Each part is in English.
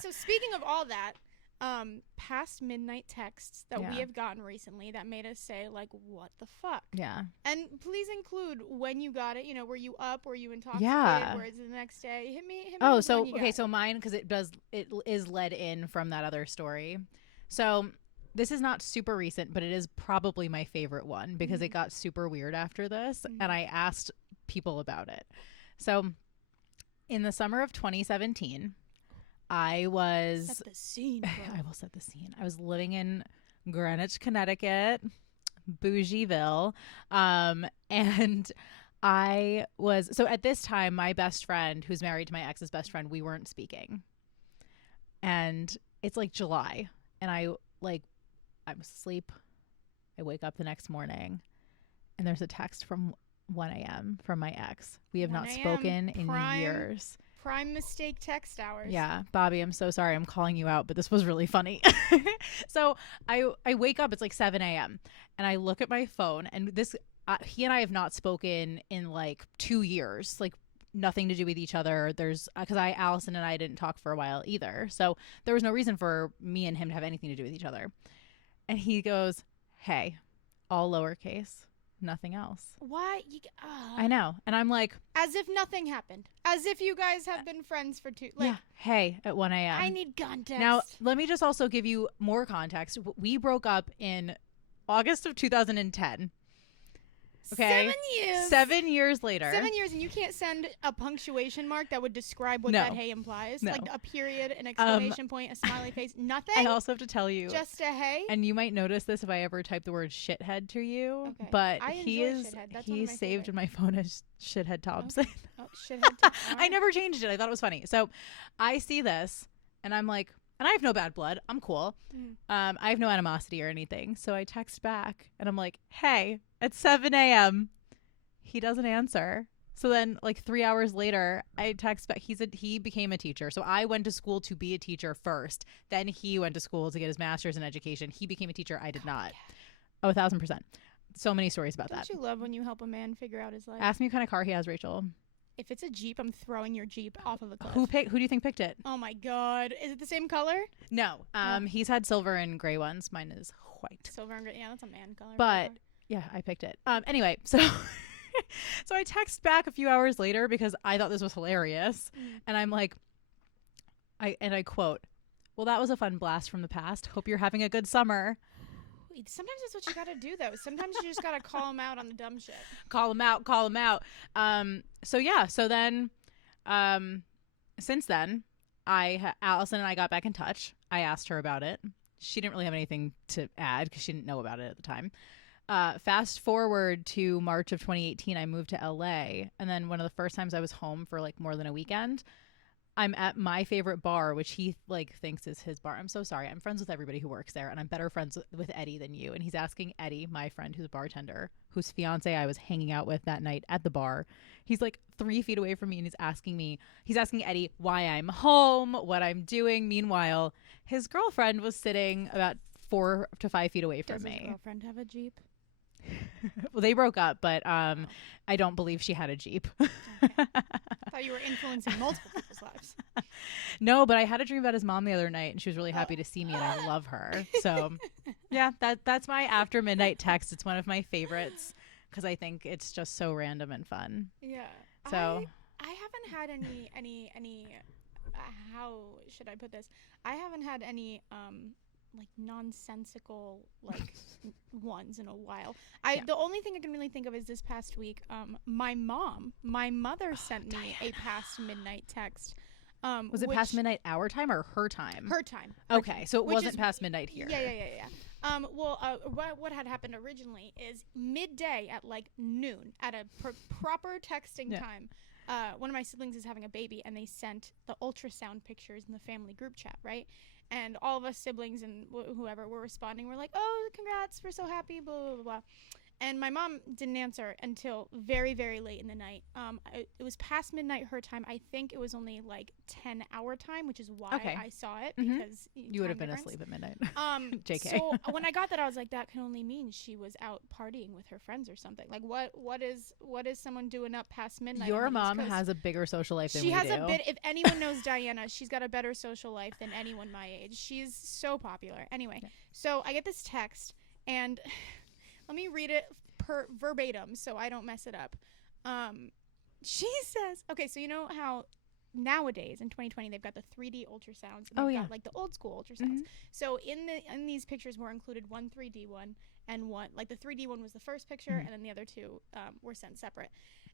So speaking of all that, past midnight texts that we have gotten recently that made us say, like, what the fuck? Yeah. And please include when you got it. You know, were you up? Were you intoxicated? Where is it the next day? Hit me. Oh, with so when you got it. so mine, because it is led in from that other story. So this is not super recent, but it is probably my favorite one because it got super weird after this, and I asked people about it. So in the summer of 2017, I was Set the scene, bro. I will set the scene. I was living in Greenwich, Connecticut, Bougieville, and I was, so at this time, my best friend, who's married to my ex's best friend, we weren't speaking, and it's like July, and I'm asleep. I wake up the next morning, and there's a text from 1 a.m. from my ex. We have not spoken in years. Prime mistake text hours. Yeah, Bobby, I'm so sorry. I'm calling you out, but this was really funny. So I wake up. It's like 7 a.m. and I look at my phone, and this he and I have not spoken in like 2 years. Like nothing to do with each other. There's because Allison and I didn't talk for a while either, so there was no reason for me and him to have anything to do with each other. And he goes, "Hey," all lowercase. Nothing else. What? I know. And I'm like, as if nothing happened. As if you guys have been friends for yeah. Hey, at 1 a.m. I need context. Now, let me just also give you more context. We broke up in August of 2010. Okay. 7 years. 7 years later. 7 years, and you can't send a punctuation mark that would describe what that hey implies. No. Like a period, an exclamation point, a smiley face, nothing. I also have to tell you. Just a hey. And you might notice this if I ever type the word shithead to you. Okay. But he's saved in my phone as Shithead Thompson. Oh, Shithead Thompson. I never changed it. I thought it was funny. So I see this, and I'm like, and I have no bad blood. I'm cool. I have no animosity or anything. So I text back, and I'm like, hey, at 7 a.m. He doesn't answer. So then, like 3 hours later, I text back. He became a teacher. So I went to school to be a teacher first. Then he went to school to get his master's in education. He became a teacher. I did not. Oh, 1,000%. So many stories about that. Don't you love when you help a man figure out his life? Ask me what kind of car he has, Rachel. If it's a Jeep, I'm throwing your Jeep off of a cliff. Who do you think picked it? Oh my God. Is it the same color? No. He's had silver and gray ones. Mine is white. Silver and gray. Yeah, that's a man color. But yeah, I picked it. Anyway, so so I text back a few hours later because I thought this was hilarious. And I'm like, I quote, "Well, that was a fun blast from the past. Hope you're having a good summer." Sometimes that's what you gotta do, though. Sometimes you just gotta call him out on the dumb shit. Call him out. So yeah. So then, since then, Allison and I got back in touch. I asked her about it. She didn't really have anything to add because she didn't know about it at the time. Fast forward to March of 2018, I moved to LA, and then one of the first times I was home for like more than a weekend, I'm at my favorite bar, which he like thinks is his bar. I'm so sorry. I'm friends with everybody who works there, and I'm better friends with Eddie than you. And he's asking Eddie, my friend who's a bartender, whose fiance I was hanging out with that night at the bar. He's like 3 feet away from me, and he's asking Eddie why I'm home, what I'm doing. Meanwhile, his girlfriend was sitting about 4 to 5 feet away from me. Does his girlfriend have a Jeep? Well, they broke up, but I don't believe she had a Jeep. Okay. I thought you were influencing multiple people's lives. No, but I had a dream about his mom the other night, and she was really happy to see me, and I love her. So, yeah, that's my after midnight text. It's one of my favorites because I think it's just so random and fun. Yeah. So I haven't had any how should I put this? I haven't had any like nonsensical like ones in a while. The only thing I can really think of is this past week. My mother sent me a past midnight text. Was it past midnight our time or her time? Her time. Okay, so it wasn't past midnight here. Yeah. What had happened originally is midday at like noon at a proper texting time. One of my siblings is having a baby, and they sent the ultrasound pictures in the family group chat, right? And all of us siblings and whoever were responding. We're like, "Oh, congrats! We're so happy!" Blah blah blah. And my mom didn't answer until very, very late in the night. It was past midnight her time. I think it was only like 10 our time, which is why I saw it, because you would have been asleep at midnight. JK. So when I got that, I was like, that can only mean she was out partying with her friends or something. Like, what is someone doing up past midnight? Your mom has a bigger social life than we do. She has a bit. If anyone knows Diana, she's got a better social life than anyone my age. She's so popular. Anyway, so I get this text, and let me read it verbatim so I don't mess it up. She says, okay, so you know how nowadays in 2020 they've got the 3D ultrasounds, and they've got like the old school ultrasounds. So in these pictures were included one 3D one and one, like the 3D one was the first picture, and then the other two were sent separate.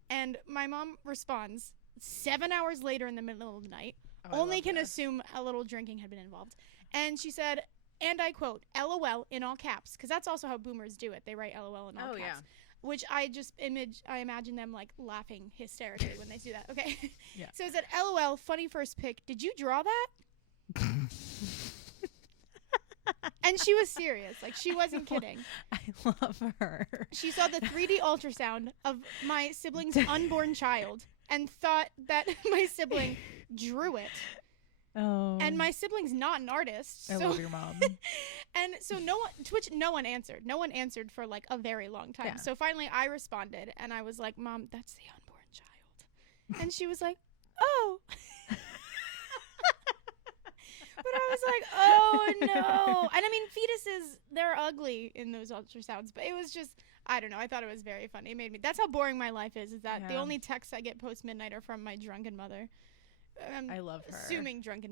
And my mom responds 7 hours later in the middle of the night. Only can assume a little drinking had been involved. And she said, and I quote, LOL in all caps, because that's also how boomers do it. They write LOL in all caps, which I just imagine them like laughing hysterically when they do that. Okay. Yeah. So it said, LOL, funny first pic. Did you draw that? And she was serious. Like, she wasn't kidding. I love her. She saw the 3D ultrasound of my sibling's unborn child and thought that my sibling drew it. Oh. And my sibling's not an artist. I love your mom. And so no one answered. No one answered for like a very long time. Yeah. So finally I responded, and I was like, Mom, that's the unborn child. And she was like, oh. But I was like, oh no. And I mean, fetuses, they're ugly in those ultrasounds, but it was just, I don't know. I thought it was very funny. It made me, that's how boring my life is that the only texts I get post midnight are from my drunken mother. I love her. Assuming drunken